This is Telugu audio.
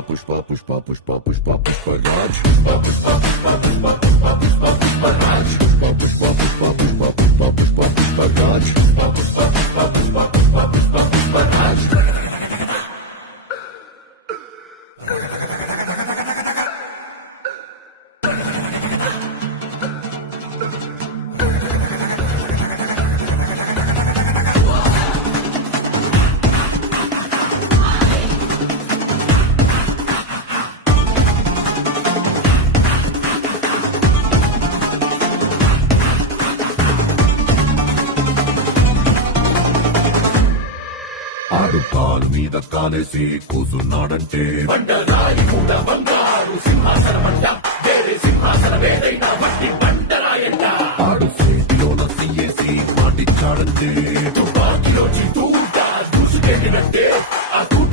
పుష్ప పుష్ప పుష్ప పుష్ప పుష్పరాజ్ పుష్ప పుష్ప పుష్ప పుష్ప పుష్ప పుష్పరాజ్ పుష్ప పుష్ప పుష్ప పుష్ప పుష్ప పుష్ప పుష్పరాజ్ పుష్ప పుష్ప పుష్ప పుష్ప పుష్ప పుష్ప పుష్పరాజ్. ఆరు కాలు మీద కాలేసి కూసున్నాడంటే బండరాయి కూడా బంగారు సింహాసనమంట వేరే సింహాసనమేదైనా మట్టి బండరాయంట. ఆడు చేతిలోన తీయేసి మాటిచ్చాడంటే తుపాకిలో చిత్తూట దూసుకెళ్ళినట్టే